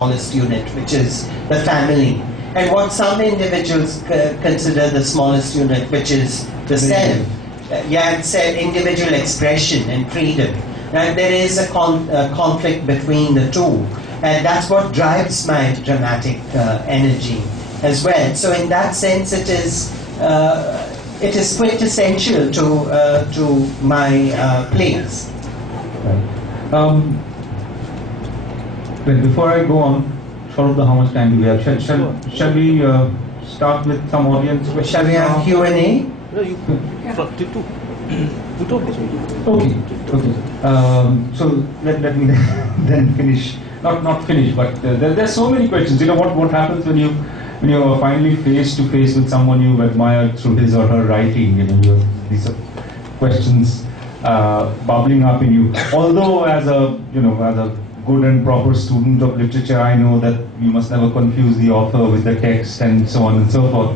smallest unit, which is the family, and what some individuals consider the smallest unit, which is the self. It's individual expression and freedom. And there is a conflict between the two, and that's what drives my dramatic energy as well. So in that sense, it is quintessential to my plays. Right. Before I go on, Swarup, how much time do we have? Shall we start with some audience questions? Shall we have Q&A? No, you can. You told me. Okay. So let me then finish. Not finish, but there's so many questions. You know what happens when you are finally face to face with someone you admire through his or her writing. You have these questions bubbling up in you. Although as a good and proper student of literature, I know that you must never confuse the author with the text and so on and so forth.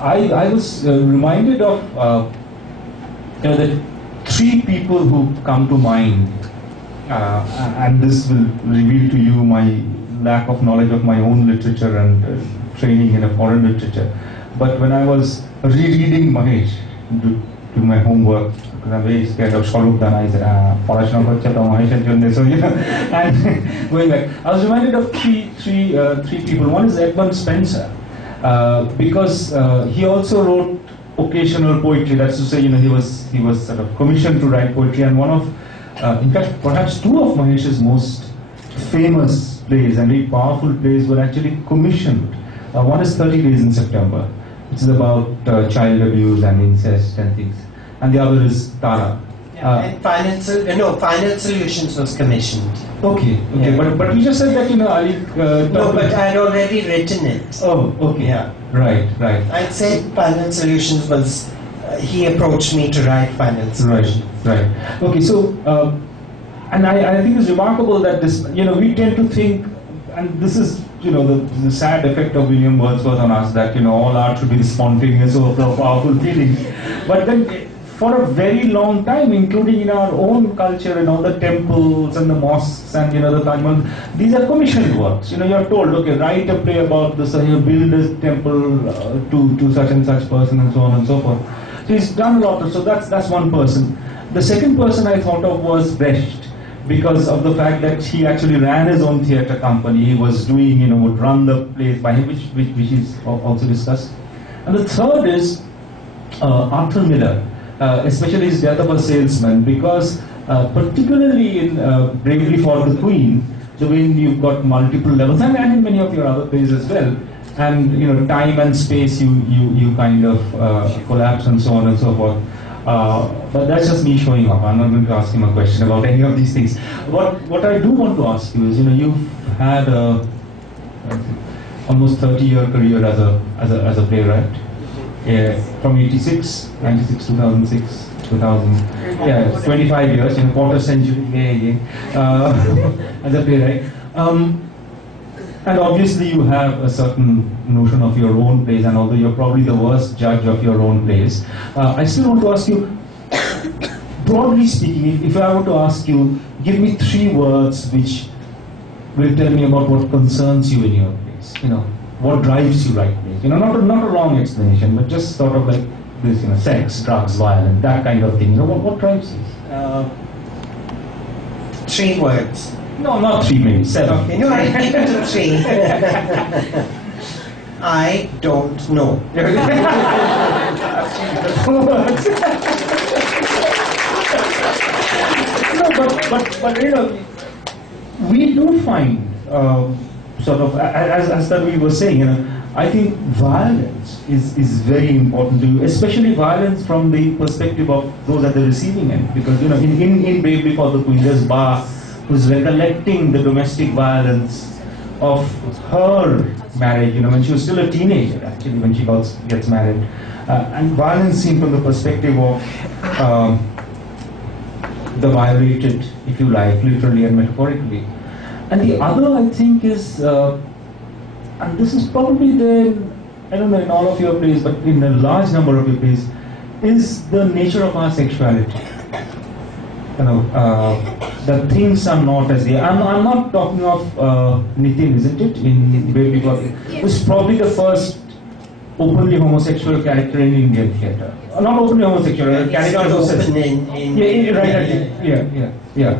I was reminded of the three people who come to mind, and this will reveal to you my lack of knowledge of my own literature and training in a foreign literature. But when I was rereading Mahesh, do my homework, because I'm very scared of Swarup Dana, I said, Mahesh and so and going back, I was reminded of three people. One is Edmund Spenser, because he also wrote occasional poetry. That's to say, he was sort of commissioned to write poetry, and one of, in fact, perhaps two of Mahesh's most famous plays and very powerful plays were actually commissioned. One is 30 Days in September, which is about child abuse and incest and things, and the other is Tara. And Final Solutions was commissioned. Okay. Yeah. But you just said that Ali. No, but I had already written it. Oh, okay. Yeah. Right. I'd say Final Solutions was. He approached me to write Final Solutions. Right. Okay. So, and I think it's remarkable that this. We tend to think, and this is the sad effect of William Wordsworth on us, that all art should be spontaneous or powerful feelings, but then. For a very long time, including in our own culture, the temples and the mosques and the Taj, these are commissioned works. You're told, okay, write a play about this, build a temple to such and such person, and so on and so forth. So he's done a lot. So that's one person. The second person I thought of was Brecht, because of the fact that he actually ran his own theatre company. He was doing, would run the plays by him, which is also discussed. And the third is Arthur Miller. Especially his Death of a Salesman, because particularly in Bravely for the Queen, when you've got multiple levels, and in many of your other plays as well, and time and space you kind of collapse and so on and so forth. But that's just me showing up. I'm not going to ask him a question about any of these things. What I do want to ask you is, you've had a almost 30-year career as a playwright. From 96, 2006, 2000, 25 years, quarter century as a playwright. And obviously you have a certain notion of your own plays, and although you're probably the worst judge of your own plays, I still want to ask you, broadly speaking, if I were to ask you, give me 3 words which will tell me about what concerns you in your plays, what drives you write plays? Not a long explanation, but just sort of like this, sex, drugs, violence, that kind of thing. What drives you? 3 words. No, not 3, maybe 7. Okay, no, I keep it to 3. I don't know. But we do find. Sort of, as that we were saying, I think violence is very important to you, especially violence from the perspective of those at the receiving end. Because in Bravely for the Queen, there's Ba, who's recollecting the domestic violence of her marriage, when she was still a teenager, actually, when she gets married, and violence seen from the perspective of the violated, if you like, literally and metaphorically. And the other, I think, is, and this is probably there, I don't know in all of your plays, but in a large number of your plays, is the nature of our sexuality. that things are not as they are. I'm not talking of Nitin, isn't it? In Baby Got who's probably the first openly homosexual character in Indian theatre. Not openly homosexual, a character who says,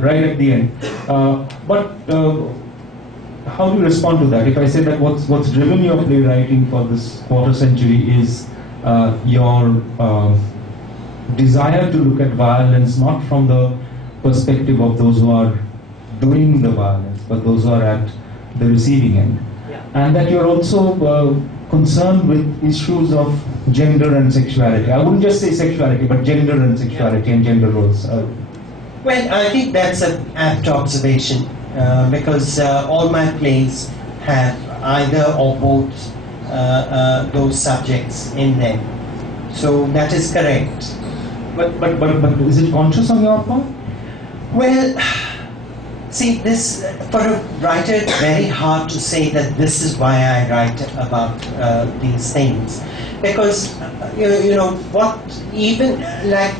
right at the end. But how do you respond to that? If I say that what's driven your playwriting for this quarter century is your desire to look at violence not from the perspective of those who are doing the violence, but those who are at the receiving end, and that you're also concerned with issues of gender and sexuality. I wouldn't just say sexuality, but gender and sexuality and gender roles. Well, I think that's an apt observation because all my plays have either or both those subjects in them. So that is correct. But is it conscious on your part? Well, see, this for a writer, it's very hard to say that this is why I write about these things, because you know what, even like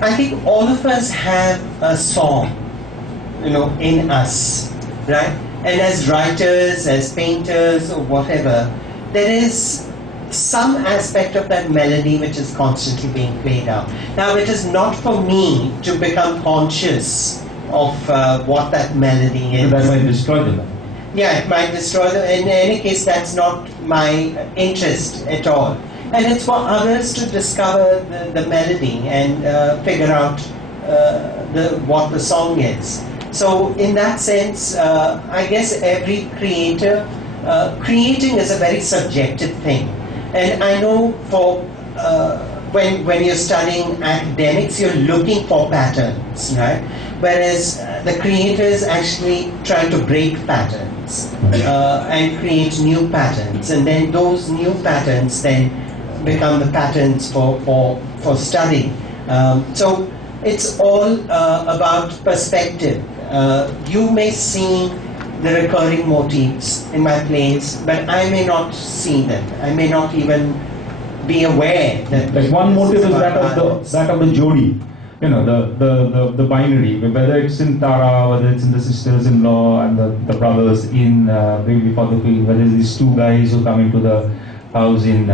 I think all of us have a song, in us, right? And as writers, as painters, or whatever, there is some aspect of that melody which is constantly being played out. Now, it is not for me to become conscious of what that melody is. So that might destroy the melody. Yeah, it might destroy the. In any case, that's not my interest at all. And it's for others to discover the melody and figure out what the song is. So, in that sense, I guess every creator, creating is a very subjective thing. And I know for when you're studying academics, you're looking for patterns, right? Whereas the creator is actually trying to break patterns and create new patterns, and then those new patterns then become the patterns for study. So it's all about perspective. You may see the recurring motifs in my plays, but I may not see them. I may not even be aware that. Like one motive is that of the Jodi, the binary, whether it's in Tara, whether it's in the sisters-in-law and the brothers in Baby for the Queen, whether it's these two guys who come into the house in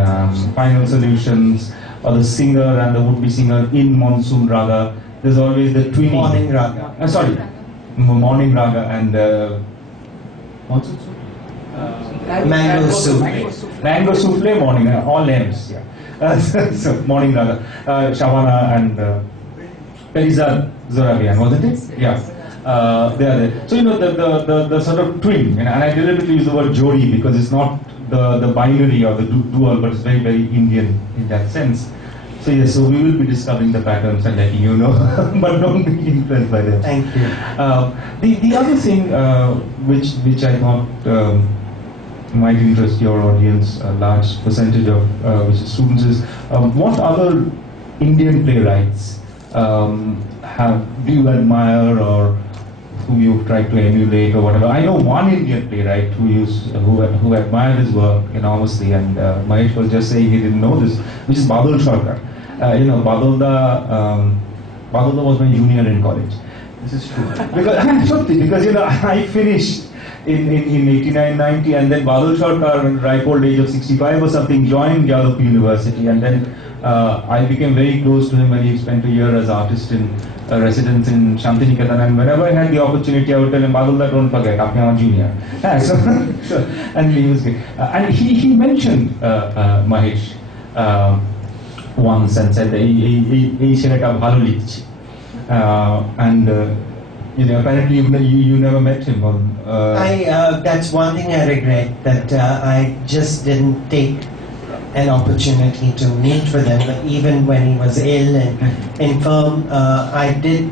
Final Solutions, or the singer and the would-be singer in Monsoon Raga. There's always the twinning. Morning Raga. Morning Raga and. Mango soup. Mango souffle, morning, all names. Yeah. So morning Raga, Shavana and Pelizar Zorabian, wasn't it? Yeah. They are there. So the sort of twin, and I deliberately use the word Jodi because it's not the binary or the dual, but it's very, very Indian in that sense. So yes, so we will be discovering the patterns and letting you know, but don't be influenced by them. Thank you. The other thing which I thought might interest your audience, a large percentage of which is students, is what other Indian playwrights do you admire or who you've tried to emulate or whatever? I know one Indian playwright who admired his work enormously, and Mahesh was just saying he didn't know this, which is Badal Sarkar. Badalda was my junior in college. This is true. Because I finished in 89-90, and then Badal Sarkar, at ripe old age of 65 or something, joined Yadavpur University, and then I became very close to him when he spent a year as artist in residence in Shantiniketan, and whenever I had the opportunity, I would tell him, Badalda, don't forget, I'm your junior. And he was great. And he mentioned Mahesh once and said, এই ছেলেটা ভালো লিখছে. And apparently you never met him. That's one thing I regret, that I just didn't take an opportunity to meet with him. But even when he was ill and infirm, I did,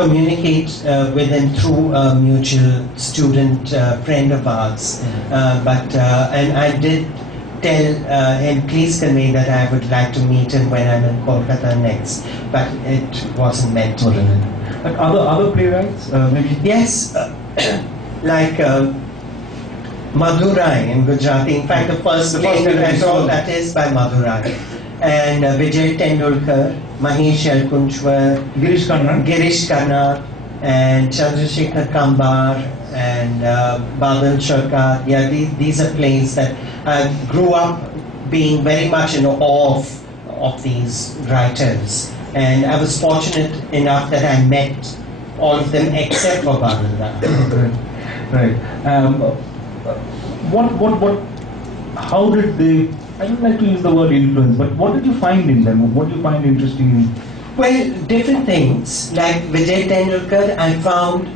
communicate with him through a mutual student friend of ours. And I did tell him, please convey that I would like to meet him when I'm in Kolkata next. But it wasn't meant to be. But other playwrights, maybe? Yes, like Madurai in Gujarati. In fact, the first play that I saw, that is by Madurai. And Vijay Tendulkar Mahesh Elkunchwar, Girish Kannan. Girish Khanna, and Chandrasekhar Kambar, and Badal Sharkar. Yeah, these are plays that I grew up being very much in awe of these writers. And I was fortunate enough that I met all of them except for Badal. Right. How did they, I don't like to use the word influence, but what did you find in them? What do you find interesting? Well, different things. Like Vijay Tendulkar, I found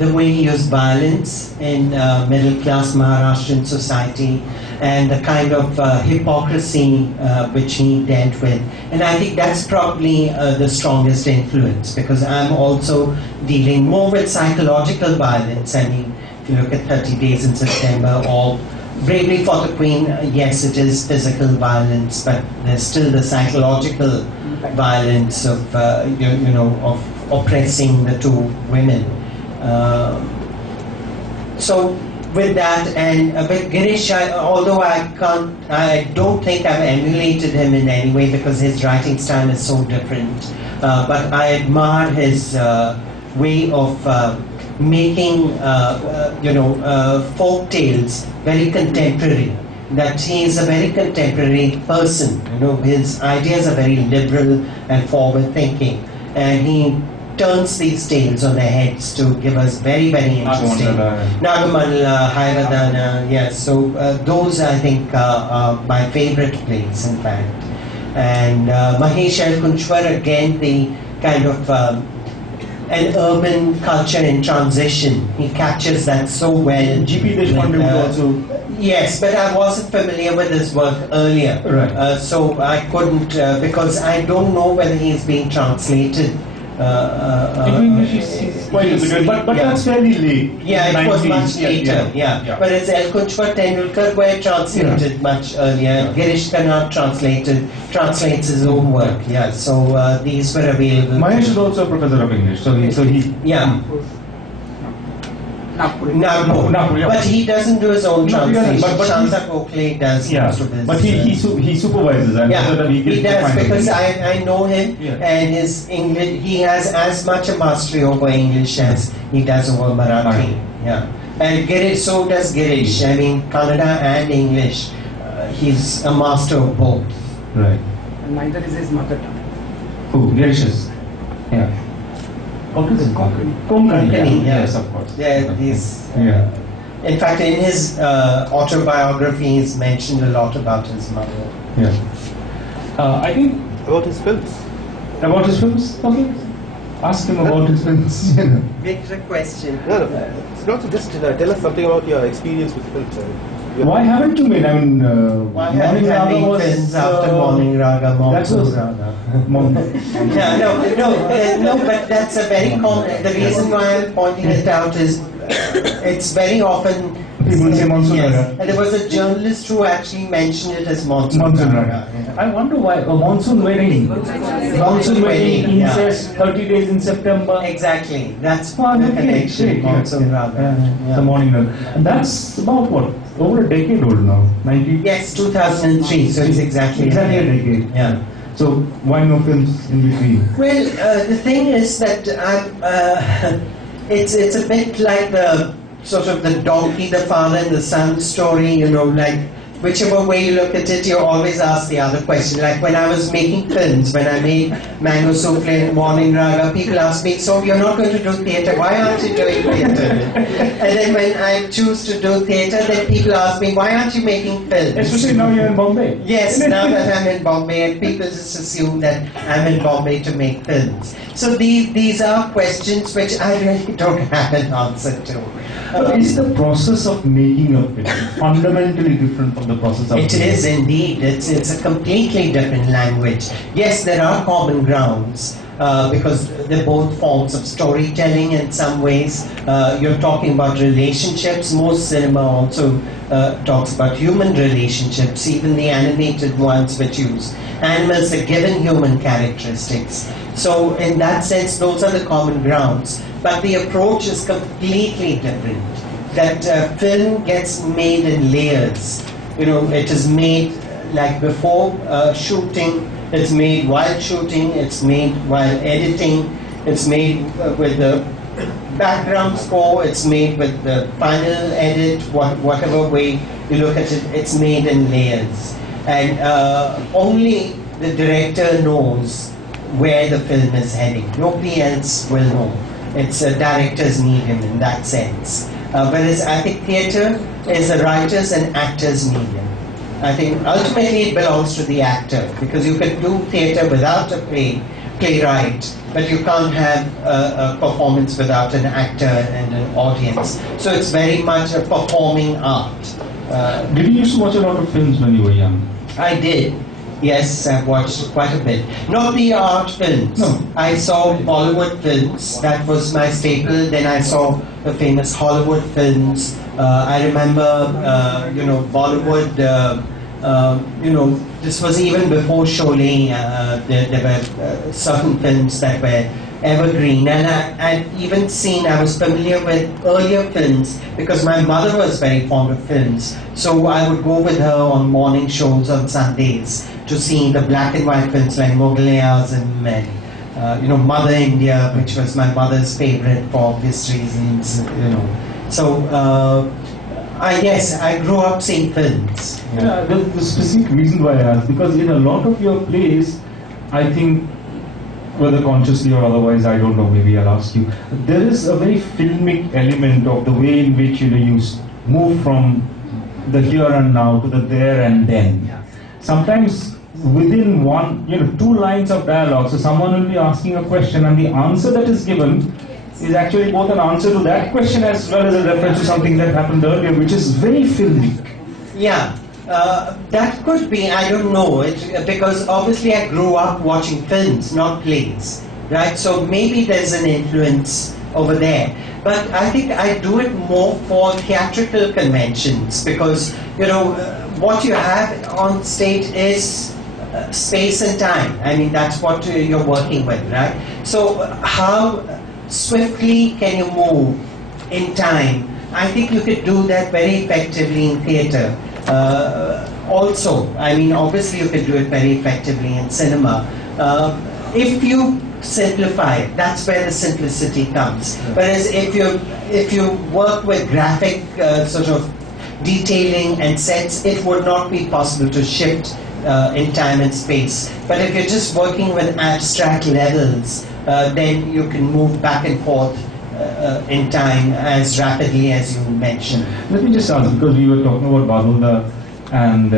the way he used violence in middle-class Maharashtrian society and the kind of hypocrisy which he dealt with. And I think that's probably the strongest influence, because I'm also dealing more with psychological violence. I mean, if you look at 30 Days in September or Bravery for the Queen, yes, it is physical violence, but there's still the psychological violence of of oppressing the two women. So with that, and with Girish, although I don't think I've emulated him in any way because his writing style is so different. But I admire his way of making folk tales very contemporary. That he is a very contemporary person. His ideas are very liberal and forward-thinking, and he turns these tales on their heads to give us very, very interesting. Nagamandala, Haivadana, yes. So those I think are my favorite plays, in fact. And Mahesh Elkunchwar, again, the kind of an urban culture in transition. He captures that so well. G.P. Deshpande would also. Yes, but I wasn't familiar with his work earlier. Right. So I couldn't, because I don't know whether he's being translated. In English, it's quite a bit, but that's fairly late. Yeah, it was much later. Yeah. Whereas Elkunchwar, Tendulkar were translated much earlier. Girish Khanna translates his own work. Yeah, so these were available. Mahesh is also a professor of English, so he. Yeah. Nagpur, yeah. But he doesn't do his own translation. But Samantak Oakley does most of his. But he supervises. And yeah, so he does, because I know him, and his English, he has as much a mastery over English as he does over Marathi. Yeah, and Girish, so does Girish. I mean, Kannada and English. He's a master of both. Right. And neither is his mother tongue. Who? Girish is. Yeah. What is it? Konkani. Yes, of course. Yeah, he's. In fact, in his autobiography, he's mentioned a lot about his mother. Yeah. I think About his films. about his films. Okay. Ask him about his films. Big question. No. It's not just tell us something about your experience with films. Why haven't you made? I mean, Why haven't I made films after Morning Raga, Monsoon Raga? Yeah, no, but that's a very common. The reason why I'm pointing it out is it's very often. People say Monsoon Raga. And there was a journalist who actually mentioned it as Monsoon Raga. I wonder why a monsoon wedding, incest, 30 days in September. Exactly, that's Oh, the okay, connection. great, Monsoon Raga. Yeah. The morning raga. And that's about what? Over a decade old now. 90. Yes, 2003. So it's exactly a decade. Yeah. So why no films in between? Well, the thing is that it's a bit like the sort of the donkey, the father and the son story, like whichever way you look at it, you always ask the other question. Like when I was making films, when I made Mango Souffle and Morning Raga, people ask me, so you're not going to do theatre, why aren't you doing theatre? And then when I choose to do theatre, then people ask me, why aren't you making films? Especially now you're in Bombay. Yes, now that I'm in Bombay, and people just assume that I'm in Bombay to make films. So these are questions which I really don't have an answer to. But is the process of making a film fundamentally different from the process of It is indeed. It's a completely different language. Yes, there are common grounds because they're both forms of storytelling in some ways. You're talking about relationships. Most cinema also talks about human relationships, even the animated ones which use animals that given human characteristics. So in that sense, those are the common grounds. But the approach is completely different. That film gets made in layers. It is made like before shooting. It's made while shooting, it's made while editing, it's made with the background score, it's made with the final edit, whatever way you look at it, it's made in layers. And only the director knows where the film is heading. Nobody else will know. It's a director's medium in that sense. Whereas I think theatre is a writer's and actor's medium. I think ultimately it belongs to the actor, because you can do theatre without a playwright, but you can't have a performance without an actor and an audience. So it's very much a performing art. Did you used to watch a lot of films when you were young? I did. Yes, I've watched quite a bit. Not the art films. No. I saw Bollywood films. That was my staple. Then I saw the famous Hollywood films. I remember, Bollywood. This was even before Sholay. There were certain films that were evergreen, and I'd even seen. I was familiar with earlier films because my mother was very fond of films. So I would go with her on morning shows on Sundays to see the black and white films like Mughal Azam and Mother India, which was my mother's favorite for obvious reasons. So I grew up seeing films. Yeah, the specific reason why I asked, because in a lot of your plays, I think, whether consciously or otherwise, I don't know, maybe I'll ask you, there is a very filmic element of the way in which you move from the here and now to the there and then. Sometimes within two lines of dialogue, so someone will be asking a question and the answer that is given is actually both an answer to that question as well as a reference to something that happened earlier, which is very filmic. Yeah, that could be, I don't know, because obviously I grew up watching films, not plays, right? So maybe there's an influence over there. But I think I do it more for theatrical conventions, because, what you have on stage is space and time. I mean, that's what you're working with, right? So how swiftly can you move in time? I think you could do that very effectively in theatre. Also, I mean, obviously you could do it very effectively in cinema. If you simplify it, that's where the simplicity comes. Whereas if you work with graphic sort of detailing and sets, it would not be possible to shift in time and space. But if you're just working with abstract levels, then you can move back and forth in time as rapidly as you mentioned. Let me just ask, because we were talking about Badulda and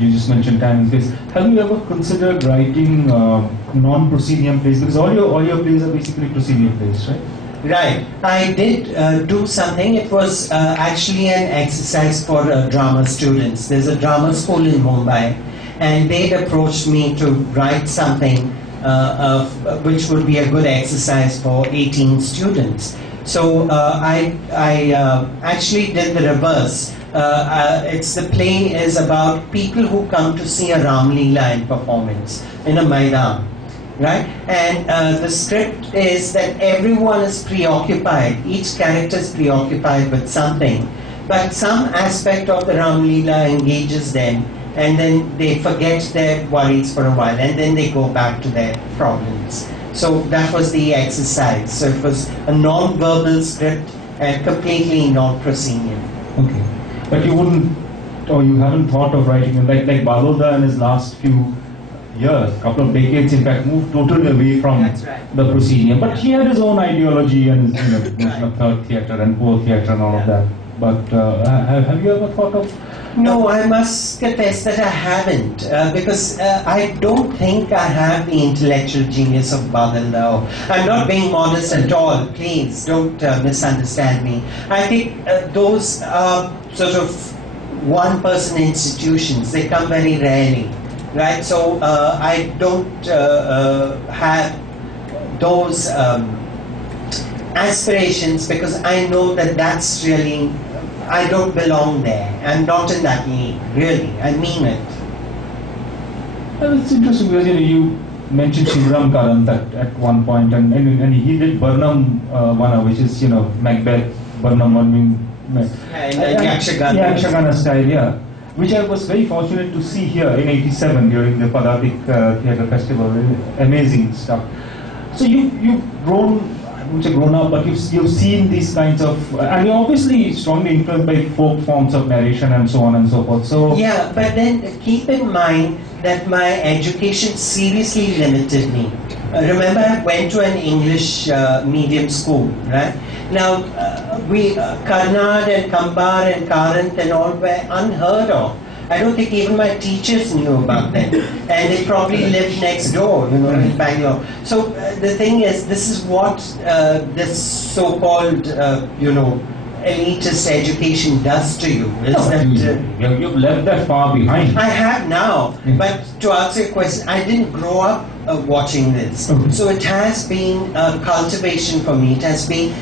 you just mentioned time and space. Have you ever considered writing non-proscenium plays? Because all your plays are basically proscenium plays, right? Right. I did do something. It was actually an exercise for drama students. There's a drama school in Mumbai, and they'd approached me to write something which would be a good exercise for 18 students. So I actually did the reverse. The play is about people who come to see a Ram Leela in performance in a Maidan. Right? And the script is that everyone is preoccupied, each character is preoccupied with something, but some aspect of the Ram Leela engages them, and then they forget their worries for a while, and then they go back to their problems. So that was the exercise. So it was a non-verbal script and completely non-proscenium. Okay. But you wouldn't, or you haven't thought of writing, like Badulda in his last few years, couple of decades, in fact, moved totally away from the proscenium. But he had his own ideology and his notion of third theatre and fourth theatre and all of that. But have you ever thought of? No, I must confess that I haven't, because I don't think I have the intellectual genius of Badulda. I'm not being modest at all, please don't misunderstand me. I think those are sort of one-person institutions. They come very rarely. Right, so I don't have those aspirations, because I know that that's really, I don't belong there. I'm not in that league, really. I mean it. Well, it's interesting because you mentioned Shivram Karant at one point, and he did Burnham Vana, which is Macbeth, Burnham One. Yakshagana. Yakshagana style, yeah. which I was very fortunate to see here in '87 during the Padatik Theatre Festival. Amazing stuff. So you've grown, I wouldn't say grown up, but you've seen these kinds of, and you're obviously strongly influenced by folk forms of narration and so on and so forth. So yeah, but then keep in mind that my education seriously limited me. Remember, I went to an English medium school, right? Now, Karnad and Kambar and Karant and all were unheard of. I don't think even my teachers knew about them. And they probably lived next door, in Bangalore. So the thing is, this is what this so-called, elitist education does to you. You've left that far behind. I have now, but to answer your question, I didn't grow up watching this. Okay. So it has been a cultivation for me. It has been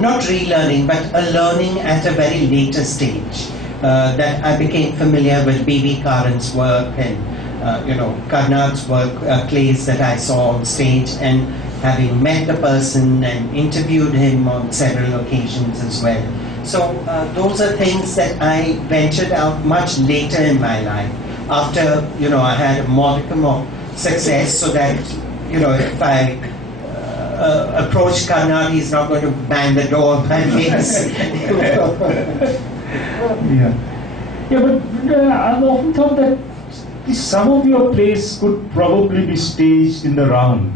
not relearning, but a learning at a very later stage. That I became familiar with B.B. Karant's work and, Karnad's work, plays that I saw on stage, and having met the person and interviewed him on several occasions as well. So those are things that I ventured out much later in my life, after, I had a modicum of success, so that, if I approach Karnad, he's not going to bang the door in my face. Yeah, but I've often thought that some of your plays could probably be staged in the round.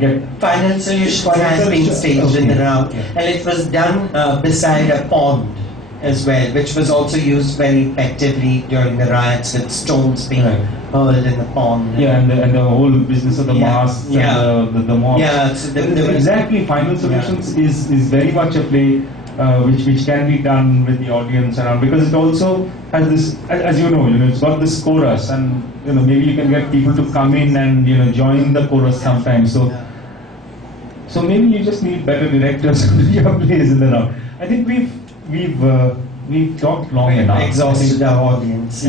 Get Final Solution has been staged in the round, and it was done beside a pond as well, which was also used very effectively during the riots, with stones being hurled in the pond. Yeah, and the whole business of the masks and the mobs. Yeah, so exactly. Final Solutions is very much a play which can be done with the audience around, because it also has this, as it's got this chorus, and maybe you can get people to come in and join the chorus sometimes. So maybe you just need better directors to do your plays in the round. I think we've talked long enough. Exhausted our audience. So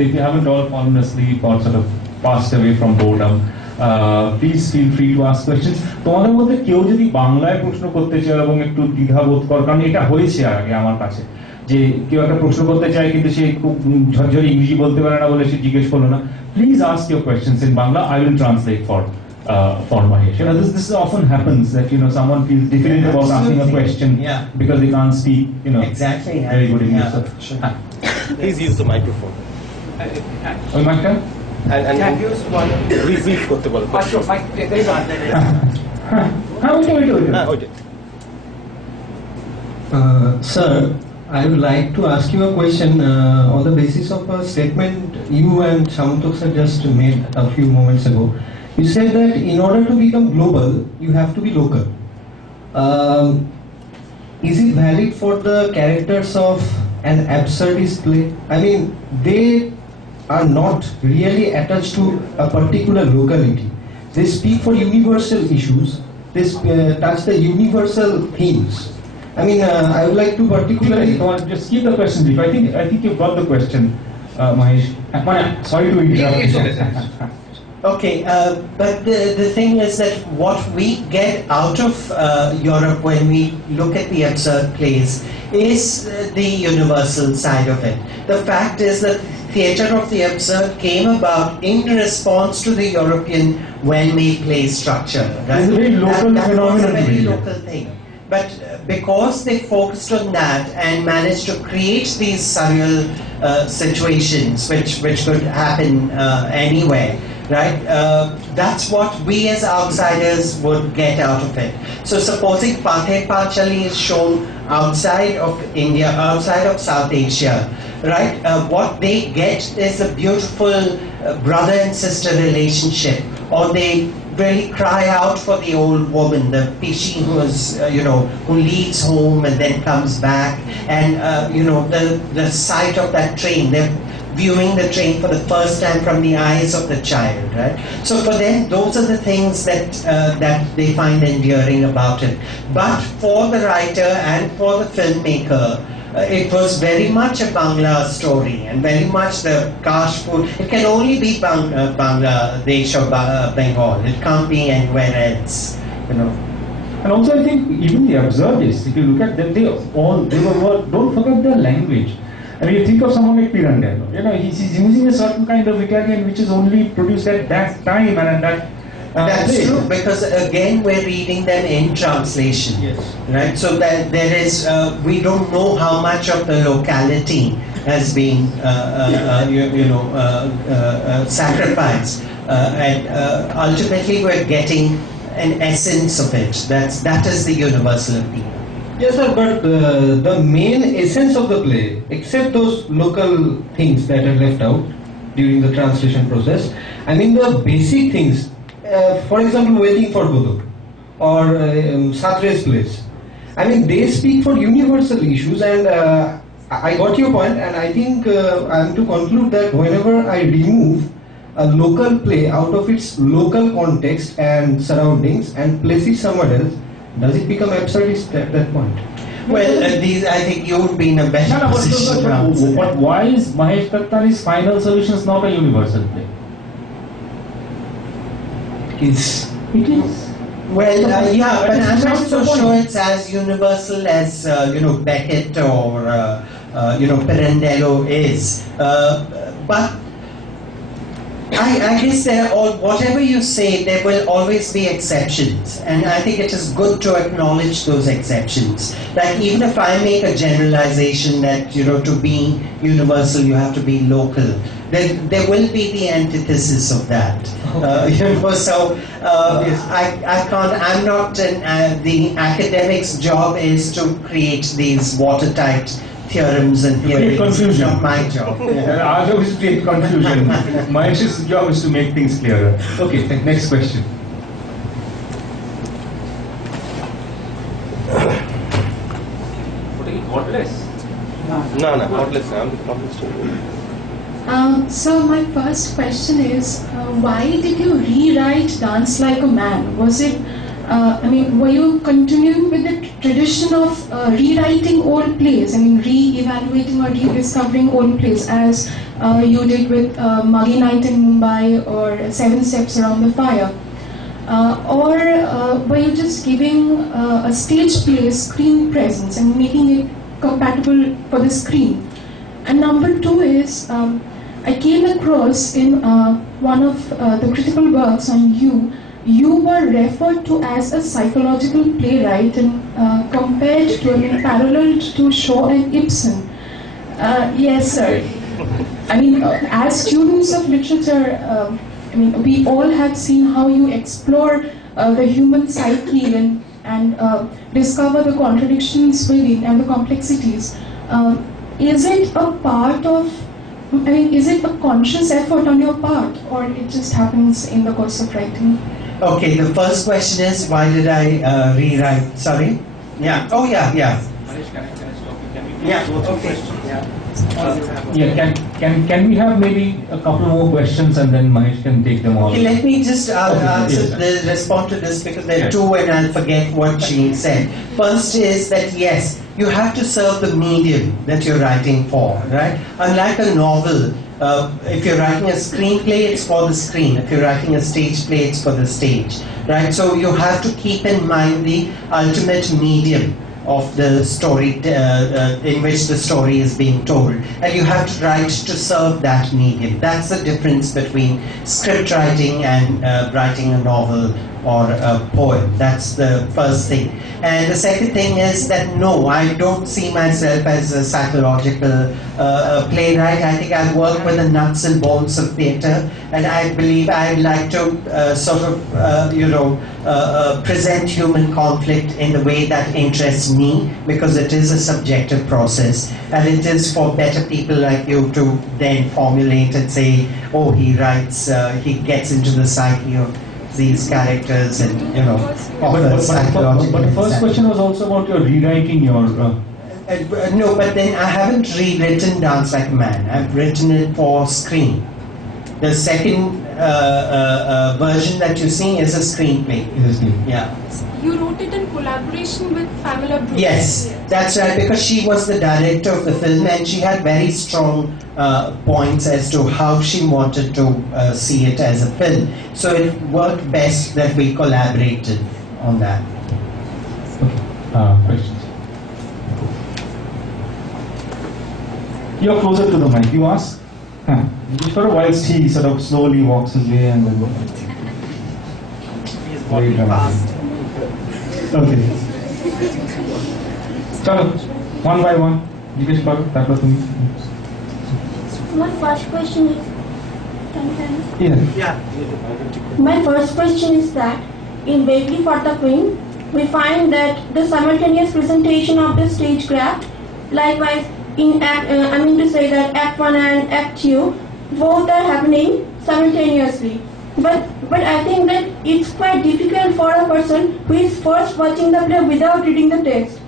if you haven't all fallen asleep or sort of passed away from boredom, please feel free to ask questions. তোমাদের মধ্যে কেউ যদি বাংলায় প্রশ্ন করতে চায় এবং একটু দ্বিধাবোধ করে, কারণ এটা হয়েছে আগে আমার কাছে, যে কেউ একটা প্রশ্ন করতে চায় কিন্তু সে খুব ঝরঝরে ইংরেজি বলতে পারে না বলে সে জিজ্ঞেস করলো না, please ask your questions in Bangla, I will translate for Mahesh. This often happens, that someone feels different about asking a question because they can't speak exactly very good English. Sure. Please use the microphone. Microphone? And brief করতে বলো। Sure, Mike, there is one. Okay. Sir, I would like to ask you a question on the basis of a statement you and Samantak sir just made a few moments ago. You said that in order to become global, you have to be local. Is it valid for the characters of an absurdist play? I mean, they are not really attached to a particular locality. They speak for universal issues. They touch the universal themes. I mean, I would like to particularly... Just keep the question brief. I think you've got the question, Mahesh. Sorry to interrupt. Okay, but the thing is that what we get out of Europe when we look at the absurd plays is the universal side of it. The fact is that theatre of the absurd came about in response to the European well-made play structure. Right? It's a very local phenomenon. That was a very local thing. But because they focused on that and managed to create these surreal situations which could happen anywhere, right? That's what we as outsiders would get out of it. So supposing Pathe Pachali is shown outside of India, outside of South Asia, right? What they get is a beautiful brother and sister relationship, or they really cry out for the old woman, the Pishi who is, who leaves home and then comes back, and the sight of that train. They're viewing the train for the first time from the eyes of the child, right? So for them, those are the things that they find endearing about it. But for the writer and for the filmmaker, it was very much a Bangla story, and very much the Kashpur. It can only be Bangladesh or Bengal. It can't be anywhere else, And also I think even the absurdists, if you look at them, they were, don't forget their language. I mean, you think of someone like Pirandello, you know, he's using a certain kind of Italian which is only produced at that time and at that That's true, because again we're reading them in translation. Yes. Right? So that there is, we don't know how much of the locality has been, sacrificed. And ultimately we're getting an essence of it. That is the universal appeal. Yes, sir, but the main essence of the play, except those local things that are left out during the translation process, I mean the basic things, for example, Waiting for Godot or Sartre's plays, I mean they speak for universal issues, and I got your point, and I think I am to conclude that whenever I remove a local play out of its local context and surroundings and place it somewhere else, does it become absurdist at that point? Well, I think you would be in a better position to answer. But why is Mahesh Dattani's Final Solutions not a universal play? It is. Well, yeah, but I'm not so sure it's as universal as Beckett or Pirandello is. But I guess whatever you say, there will always be exceptions, and I think it is good to acknowledge those exceptions. Like even if I make a generalization that to be universal you have to be local, there will be the antithesis of that. So I can't. I'm not. The academic's job is to create these watertight theorems and theories. It's not my job. Our job is to create confusion. Mahesh's job is to make things clearer. Okay, next question. Godless? No, godless. I'm So my first question is, why did you rewrite Dance Like a Man? Was it, were you continuing with the tradition of rewriting old plays? I mean, re-evaluating or rediscovering old plays, as you did with Muggy Night in Mumbai or Seven Steps Around the Fire? Or were you just giving a stage play screen presence and making it compatible for the screen? And number two is, I came across in one of the critical works on you were referred to as a psychological playwright and compared to, paralleled to Shaw and Ibsen. Yes, sir. I mean, as students of literature, we all have seen how you explore the human psyche and discover the contradictions within and the complexities. Is it a part of, is it a conscious effort on your part, or it just happens in the course of writing? Okay, the first question is, why did I rewrite? Sorry? Yeah. Oh, yeah. Mahesh, can I stop you? Can we Yeah, go through okay. questions? Can we have maybe a couple more questions and then Mahesh can take them all? Okay, let me just respond to this, because there are two and I'll forget what she said. First is that yes, you have to serve the medium that you're writing for, right? Unlike a novel, if you're writing a screenplay, it's for the screen. If you're writing a stage play, it's for the stage, right? So you have to keep in mind the ultimate medium of the story in which the story is being told, and you have to write to serve that medium. That's the difference between script writing and writing a novel or a poem. That's the first thing. And the second thing is that no, I don't see myself as a psychological playwright. I think I work with the nuts and bolts of theatre, and I believe I'd like to present human conflict in the way that interests me, because it is a subjective process, and it is for better people like you to then formulate and say, oh, he writes, he gets into the psyche of these characters, and But the first question was also about your rewriting your. No, but then I haven't rewritten Dance Like a Man. I've written it for screen. The second version that you see is a screenplay. Yeah. You wrote it in collaboration with Pamela Brooks. Yes, that's right, because she was the director of the film and she had very strong points as to how she wanted to see it as a film. So it worked best that we collaborated on that. Questions? You're closer to the mic. You ask. For a while, he sort of slowly walks his way and then. He's walking fast. Okay. Chalo, one by one. Jitesh Kaur, that was me. My first question is, Yeah. my first question is that in Bakery for the Queen, we find that the simultaneous presentation of the stagecraft, likewise in act, I mean to say that Act 1 and Act 2, both are happening simultaneously. But I think that it's quite difficult for a person who is first watching the play without reading the text.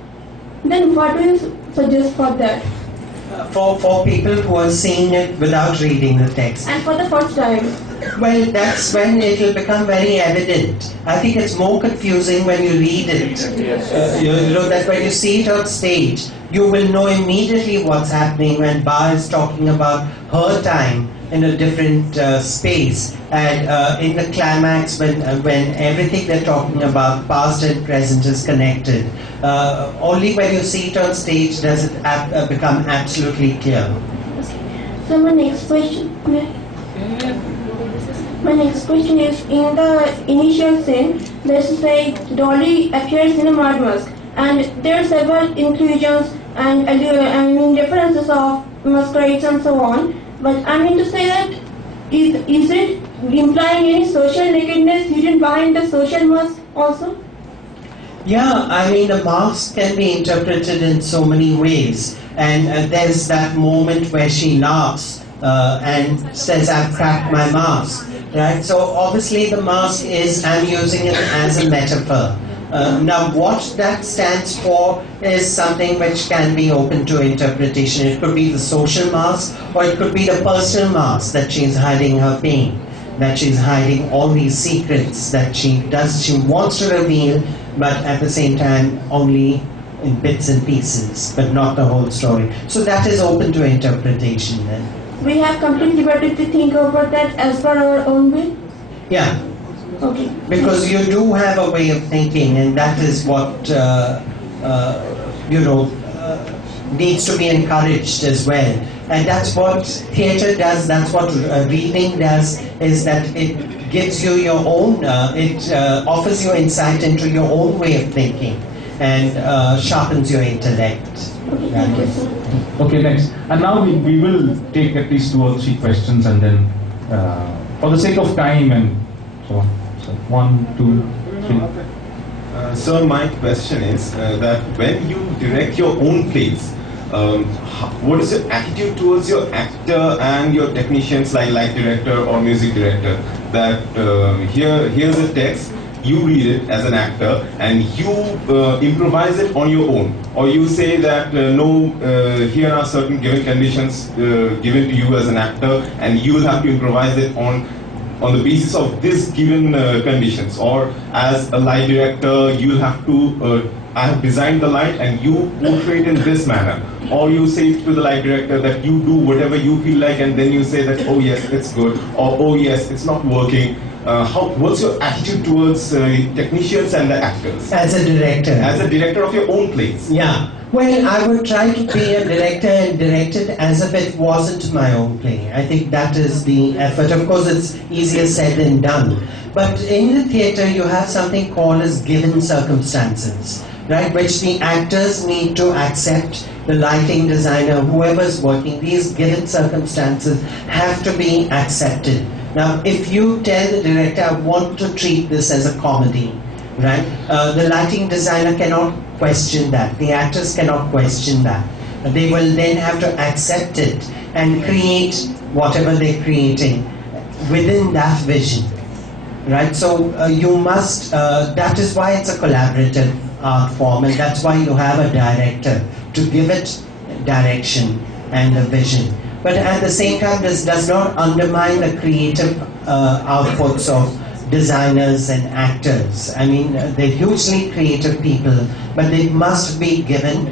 Then what do you suggest for that? For people who are seeing it without reading the text. And for the first time? Well, that's when it will become very evident. I think it's more confusing when you read it. You know that when you see it on stage, you will know immediately what's happening when Ba is talking about her time in a different space, and in the climax when everything they're talking about, past and present, is connected. Only when you see it on stage does it become absolutely clear. So my next question. My next question is, in the initial scene, let's say Dolly appears in a mud mask, and there are several inclusions and references of masquerades and so on. But I mean to say that, is it implying any social nakedness hidden behind the social mask also? Yeah, I mean, the mask can be interpreted in so many ways. And there's that moment where she laughs and says, "I've cracked my mask." Right? So obviously the mask is, I'm using it as a metaphor. Now what that stands for is something which can be open to interpretation. It could be the social mask, or it could be the personal mask, that she's hiding her pain, that she's hiding all these secrets that she wants to reveal, but at the same time only in bits and pieces, but not the whole story. So that is open to interpretation then. We have complete liberty to think about that as per our own way? Yeah. Okay. Because you do have a way of thinking, and that is what needs to be encouraged as well. And that's what theatre does. That's what reading does. Is that it gives you your own. It offers you insight into your own way of thinking, and sharpens your intellect. Okay, thank you, sir. Okay, next. And now we will take at least 2 or 3 questions, and then for the sake of time and so on. So 1, 2, 3. So my question is that when you direct your own plays, what is your attitude towards your actor and your technicians, like light director or music director? That here's a text, you read it as an actor, and you improvise it on your own, or you say that here are certain given conditions given to you as an actor, and you will have to improvise it on the basis of this given conditions. Or as a light director, you'll have to I have designed the light and you portray it in this manner. Or you say to the light director that you do whatever you feel like, and then you say that, oh yes, it's good, or oh yes, it's not working. What's your attitude towards technicians and the actors? As a director. As a director of your own plays. Yeah. Well, I would try to be a director and direct it as if it wasn't my own play. I think that is the effort. Of course, it's easier said than done. But in the theatre, you have something called as given circumstances, right? Which the actors need to accept, the lighting designer, whoever's working, these given circumstances have to be accepted. Now, if you tell the director, I want to treat this as a comedy, right? The lighting designer cannot question that. The actors cannot question that. They will then have to accept it and create whatever they're creating within that vision, right? So you must, that is why it's a collaborative art form, and that's why you have a director to give it direction and a vision. But at the same time, this does not undermine the creative outputs of designers and actors. I mean, they're hugely creative people, but they must be given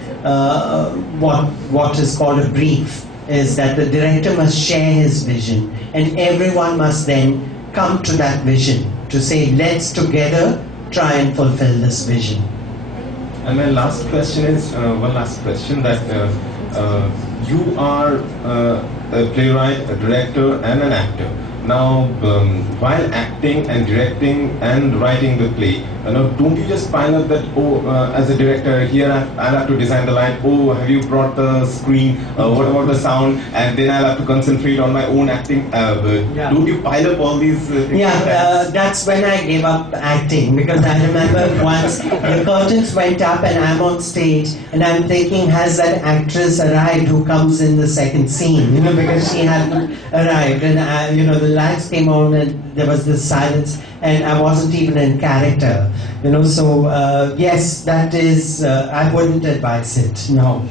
what is called a brief, is that the director must share his vision, and everyone must then come to that vision to say, let's together try and fulfill this vision. And my last question is one last question that you are a playwright, a director, and an actor. Now, while acting and directing and writing the play, don't you just pile up that, as a director, here I'll have to design the line, have you brought the screen, what about the sound, and then I'll have to concentrate on my own acting. Don't you pile up all these things? Yeah, that's when I gave up acting, because I remember once the curtains went up and I'm on stage and I'm thinking, has that actress arrived who comes in the second scene? Because she hadn't arrived, and the lights came on and there was this silence and I wasn't even in character, so yes, that is, I wouldn't advise it, no.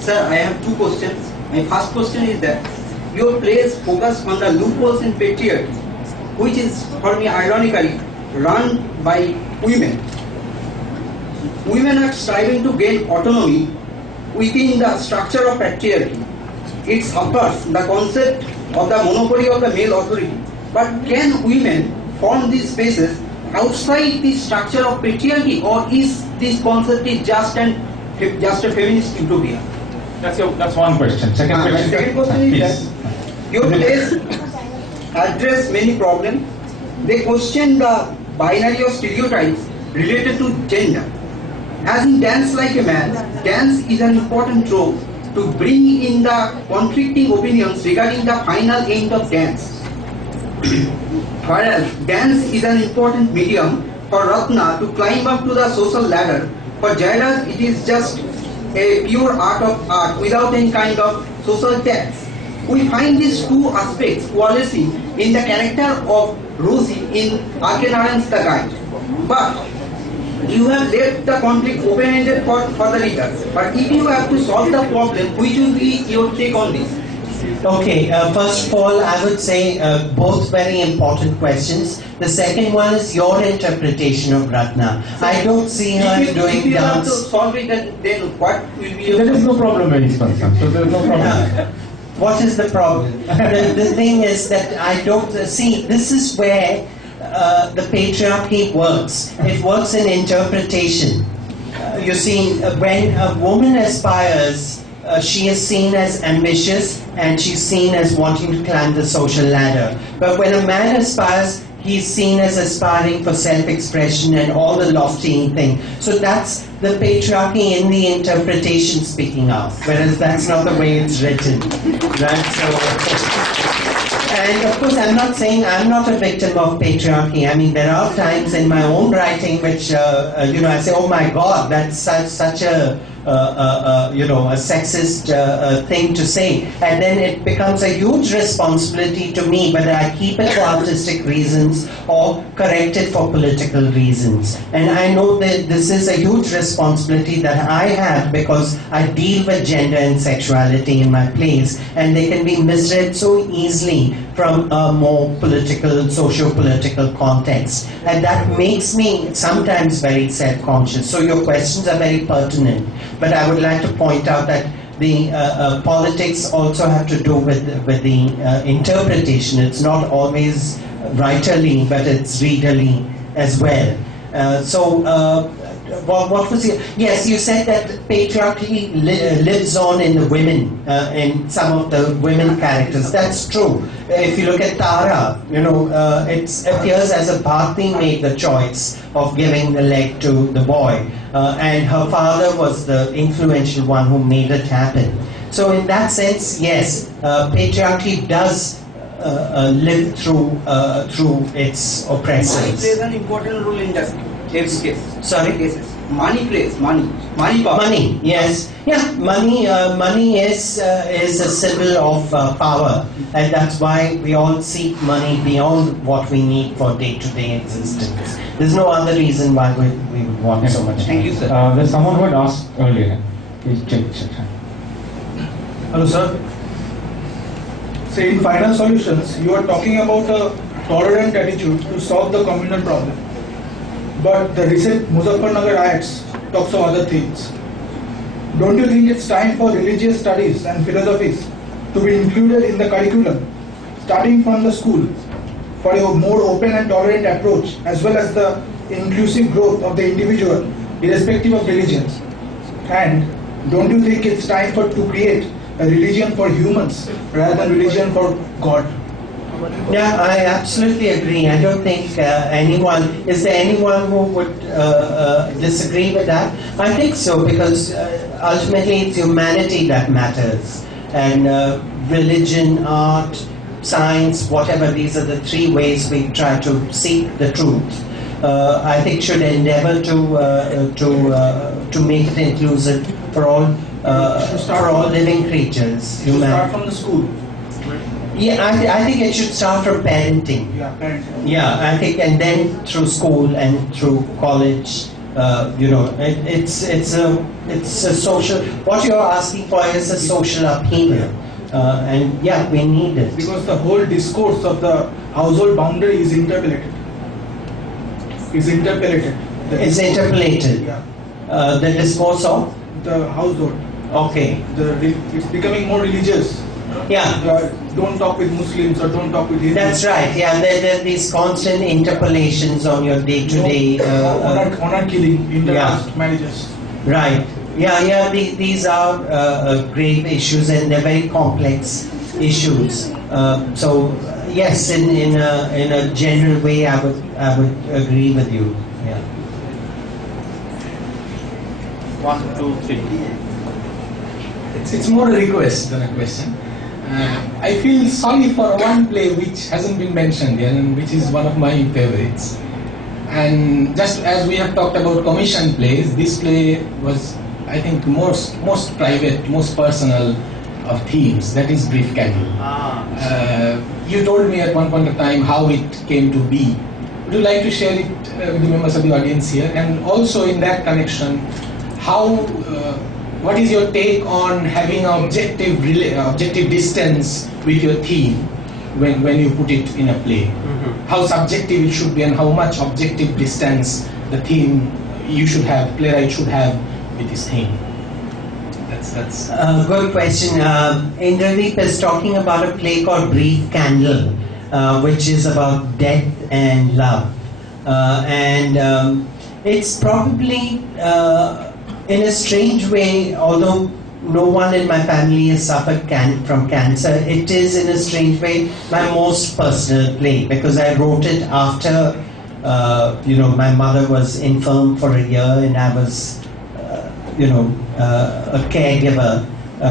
Sir, I have two questions. My first question is that your plays focus on the loopholes in patriarchy, which is, for me, ironically, run by women. Women are striving to gain autonomy within the structure of patriarchy. It suffers the concept of the monopoly of the male authority. But can women form these spaces outside the structure of patriarchy, or is this concept just a feminist utopia? That's one question. Second question. My second question is that your plays address many problems. They question the binary of stereotypes related to gender. As in Dance Like a Man, dance is an important trope to bring in the conflicting opinions regarding the final end of dance. Whereas dance is an important medium for Ratna to climb up to the social ladder, for Jairaj it is just a pure art of art without any kind of social tax. We find these two aspects coalescing in the character of Rosie in R.K. Narayan's The Guide. But you have left the conflict open-ended for the readers. But if you have to solve the problem, which will be your take on this? Okay, first of all, I would say both very important questions. The second one is your interpretation of Ratna. I don't see her doing if you dance. have to solve it, then what will be your... There is no problem where he's concerned, so there is no problem. What is the problem? The thing is that I don't see, this is where the patriarchy works. It works in interpretation. You see, when a woman aspires, she is seen as ambitious and she's seen as wanting to climb the social ladder. But when a man aspires, he's seen as aspiring for self-expression and all the lofty thing. So that's the patriarchy in the interpretation speaking out, whereas that's not the way it's written. Right? So, and of course, I'm not saying I'm not a victim of patriarchy. I mean, there are times in my own writing which, I say, oh my God, that's such a sexist thing to say. And then it becomes a huge responsibility to me whether I keep it for artistic reasons or correct it for political reasons. And I know that this is a huge responsibility that I have because I deal with gender and sexuality in my plays, and they can be misread so easily from a more political, socio-political context. And that makes me sometimes very self-conscious. So your questions are very pertinent. But I would like to point out that the politics also have to do with the interpretation. It's not always writerly, but it's readerly as well. What was it? Yes, you said that patriarchy lives on in the women, in some of the women characters. That's true. If you look at Tara, it appears as a Bharti made the choice of giving the leg to the boy, and her father was the influential one who made it happen. So in that sense, yes, patriarchy does live through its oppressors. Money plays an important role in that every case. Sorry? Cases. Money plays, money power. Money, yes. Yeah, money is a symbol of power, and that's why we all seek money beyond what we need for day-to-day existence. There's no other reason why we would want so much. Thank you, sir. There's someone who had asked earlier. Please check. Hello, sir. Say in Final Solutions, you are talking about a tolerant attitude to solve the communal problem. But the recent Muzaffarnagar riots talks of other things. Don't you think it's time for religious studies and philosophies to be included in the curriculum, starting from the school, for a more open and tolerant approach, as well as the inclusive growth of the individual, irrespective of religions. And don't you think it's time to create a religion for humans rather than religion for God? Yeah, I absolutely agree. I don't think is there anyone who would disagree with that? I think so, because ultimately it's humanity that matters. And religion, art, science, whatever, these are the three ways we try to seek the truth. I think should endeavor to make it inclusive for all living creatures. Start from the school. Yeah, I think it should start from parenting. Yeah, parenting. Yeah, I think, and then through school and through college. It's a social. What you're asking for is a social upheaval, and yeah, we need it. Because the whole discourse of the household boundary is interpolated. It's interpolated. Yeah. The discourse of the household. Okay. It's becoming more religious. Yeah. Don't talk with Muslims or don't talk with Hindus. That's right. Yeah, there are these constant interpolations on your day-to-day. Honor killing, intercaste marriages. Right. Yeah. These are grave issues, and they're very complex issues. So yes, in a general way, I would agree with you. Yeah. 1, 2, 3. It's more a request than a question. I feel sorry for one play which hasn't been mentioned here and which is one of my favorites. And just as we have talked about commissioned plays, this play was, I think, most private, most personal of themes. That is Brief Candle. You told me at one point of time how it came to be. Would you like to share it with the members of the audience here? And also in that connection, what is your take on having objective distance with your theme when you put it in a play? Mm-hmm. How subjective it should be and how much objective distance the theme playwright should have with his theme? That's good question. Indradeep is talking about a play called Brief Candle, which is about death and love. It's probably in a strange way, although no one in my family has suffered from cancer, it is in a strange way my most personal play, because I wrote it after my mother was infirm for a year and I was a caregiver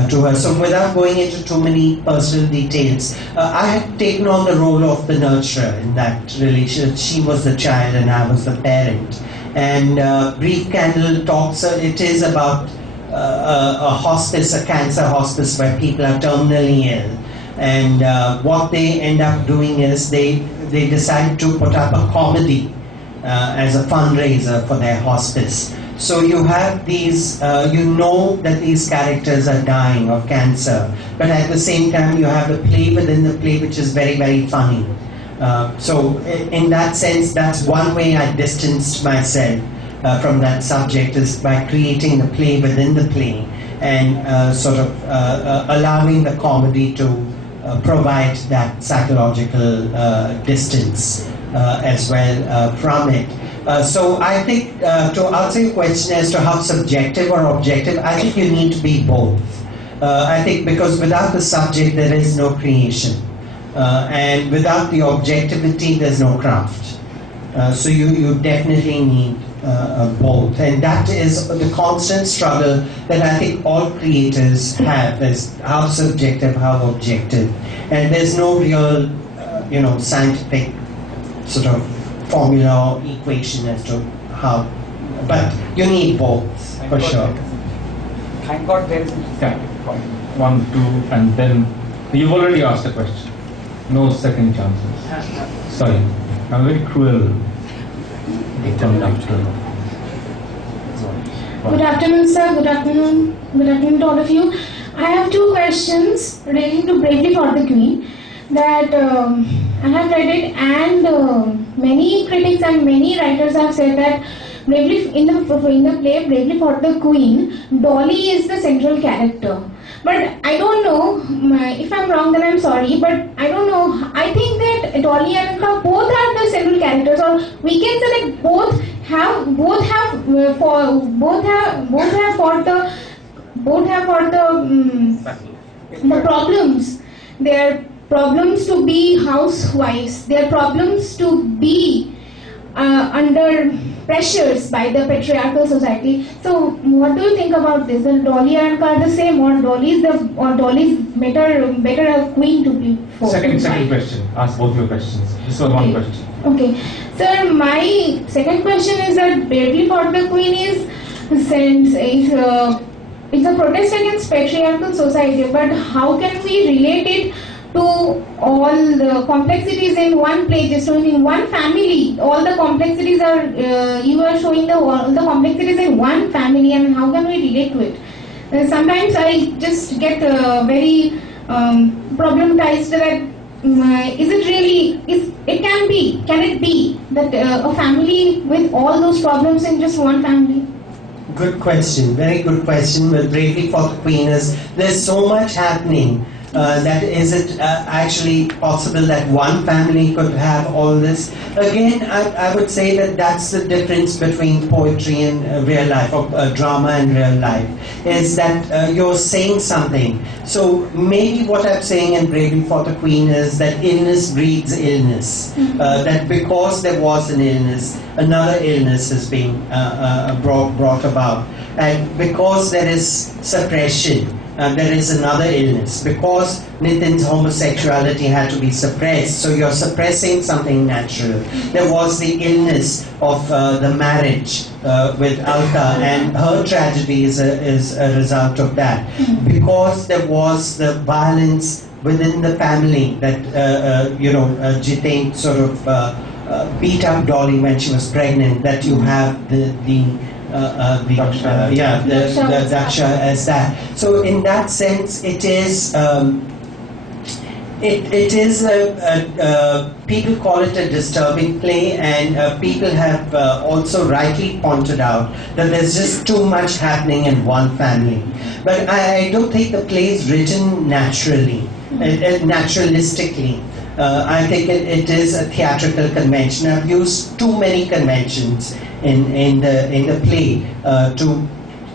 to her. So without going into too many personal details, I had taken on the role of the nurturer in that relationship. She was the child and I was the parent. And Brief Candle talks, it is about a hospice, a cancer hospice where people are terminally ill. And what they end up doing is they decide to put up a comedy as a fundraiser for their hospice. So you have these, that these characters are dying of cancer, but at the same time you have a play within the play which is very, very funny. So in that sense, that's one way I distanced myself from that subject, is by creating the play within the play and allowing the comedy to provide that psychological distance as well from it. So I think to answer your question as to how subjective or objective, I think you need to be both. I think because without the subject there is no creation. And without the objectivity, there's no craft. So you definitely need both. And that is the constant struggle that I think all creators have, is how subjective, how objective. And there's no real, scientific sort of formula or equation as to how, but you need both, for sure. Thank God there is a scientific formula. 1, 2, and then you've already asked a question. No second chances. Sorry, I'm very cruel. Good afternoon, sir. Good afternoon. Good afternoon to all of you. I have 2 questions relating to Bravely for the Queen that I have read it, and many critics and many writers have said that Bravely in the play Bravely for the Queen, Dolly is the central character. But I don't know, if I'm wrong then I'm sorry, but I don't know, I think that Dolly and Anka both are the central characters, or we can say that both have the problems. Their problems to be housewives, their problems to be under pressures by the patriarchal society. So, what do you think about this? That Dolly and Anka are the same, or Dolly's better a queen to be for? Second question. Ask both your questions. This was one question. Okay, sir. My second question is that Bravely Fought the Queen is it's a protest against patriarchal society, but how can we relate it to all the complexities in one play, just showing in one family? All the complexities are, you are showing all the complexities in one family, and how can we relate to it? Sometimes I just get very problematized that is it really, can it be that a family with all those problems in just one family? Good question, very good question. With Bravely Fought the Queen there's so much happening. That is it actually possible that one family could have all this? Again, I would say that that's the difference between poetry and real life, or drama and real life, is that you're saying something. So maybe what I'm saying in Bravely Fought the Queen is that illness breeds illness. That because there was an illness, another illness is being brought about. And because there is suppression, there is another illness. Because Nitin's homosexuality had to be suppressed, so you're suppressing something natural. There was the illness of the marriage with Alka, and her tragedy is a result of that. Because there was the violence within the family that, Jiten sort of beat up Dolly when she was pregnant, that you have the Daksha as that. So in that sense, it is people call it a disturbing play, and people have also rightly pointed out that there's just too much happening in one family. But I don't think the play is written naturally, naturalistically. I think it is a theatrical convention. I've used too many conventions in the play to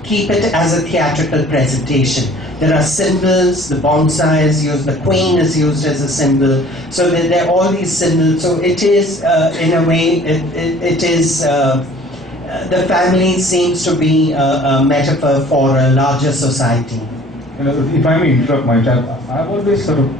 keep it as a theatrical presentation. There are symbols, the bonsai is used, the queen is used as a symbol. So there are all these symbols. So it is, in a way, it is, the family seems to be a metaphor for a larger society. If I may interrupt my child, I've always sort of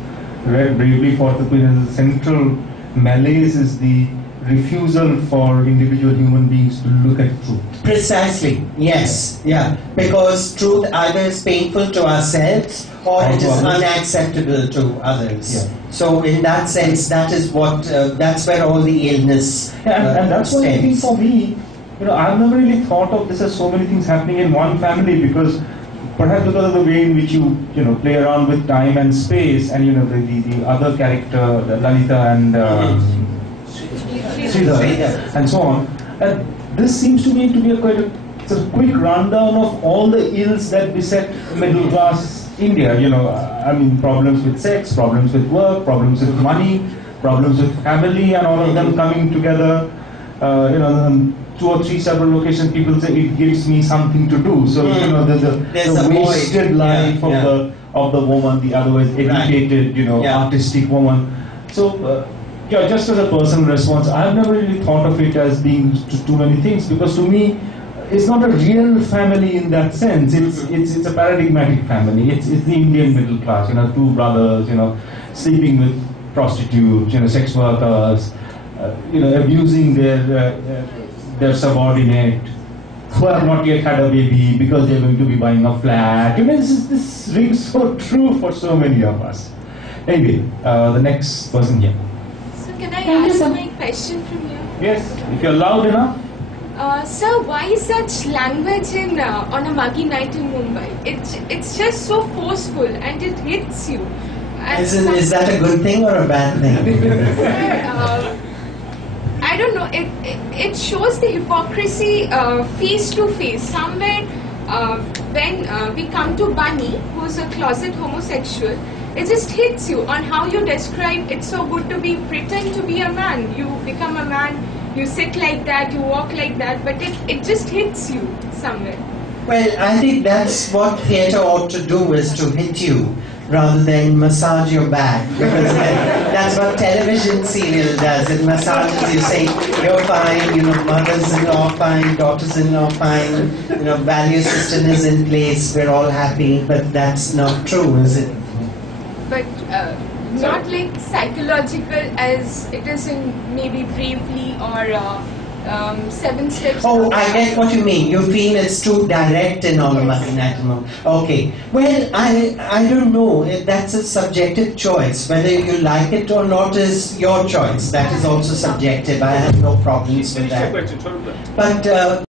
read Bravely Fought the Queen as the central malaise is the refusal for individual human beings to look at truth. Precisely, yes, yeah. Because truth either is painful to ourselves or it is unacceptable to others. Yeah. So in that sense, that is what, that's where all the illness and that's why I think for me, I've never really thought of this as so many things happening in one family, because perhaps because of the way in which you play around with time and space, and the other character, the Lalita and Sridhar, and so on. This seems to me to be quite a sort of quick rundown of all the ills that beset middle class India. Problems with sex, problems with work, problems with money, problems with family, and all of them coming together. 2 or 3 several locations, people say it gives me something to do. So the wasted life of the woman, the otherwise educated, artistic woman. So just as a personal response, I've never really thought of it as being too many things, because to me, it's not a real family in that sense. It's a paradigmatic family. It's the Indian middle class. 2 brothers, sleeping with prostitutes, sex workers, abusing their subordinate, who have not yet had a baby because they're going to be buying a flat. This rings so true for so many of us. Anyway, the next person here. So can I ask my question from you? Yes, if you're loud enough. Sir, why such language on a muggy night in Mumbai? It's just so forceful and it hits you. Is that a good thing or a bad thing? I don't know. It shows the hypocrisy face to face. Somewhere when we come to Bunny, who's a closet homosexual, it just hits you on how you describe it's so good to pretend to be a man. You become a man, you sit like that, you walk like that, but it just hits you somewhere. Well, I think that's what theatre ought to do, is to hit you rather than massage your back, because that's what television serial does. It massages you, saying you're fine, mothers-in-law fine, daughters-in-law fine, value system is in place, we're all happy, but that's not true, is it? But not like psychological as it is in maybe Bravely or 7 Steps. Oh, I get what you mean. You feel it's too direct in all of Okay. Well, I don't know. That's a subjective choice. Whether you like it or not is your choice. That is also subjective. I have no problems with that. But